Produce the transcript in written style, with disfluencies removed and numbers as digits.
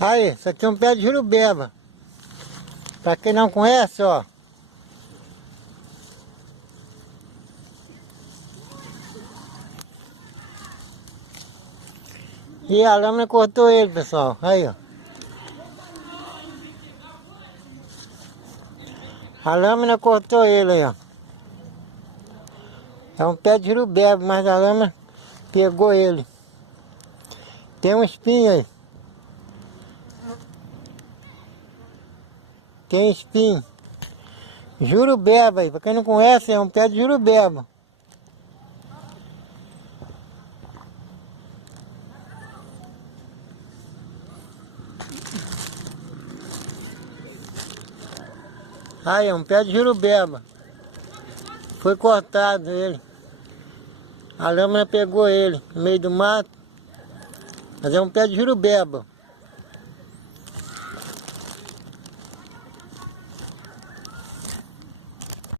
Aí, isso aqui é um pé de jurubeba. Pra quem não conhece, ó. E a lâmina cortou ele, pessoal. Aí, ó. A lâmina cortou ele aí, ó. É um pé de jurubeba, mas a lâmina pegou ele. Tem um espinho aí. Tem espinho. Jurubeba aí. Pra quem não conhece, é um pé de jurubeba. Aí, é um pé de jurubeba. Foi cortado ele. A lâmina pegou ele no meio do mato. Mas é um pé de jurubeba.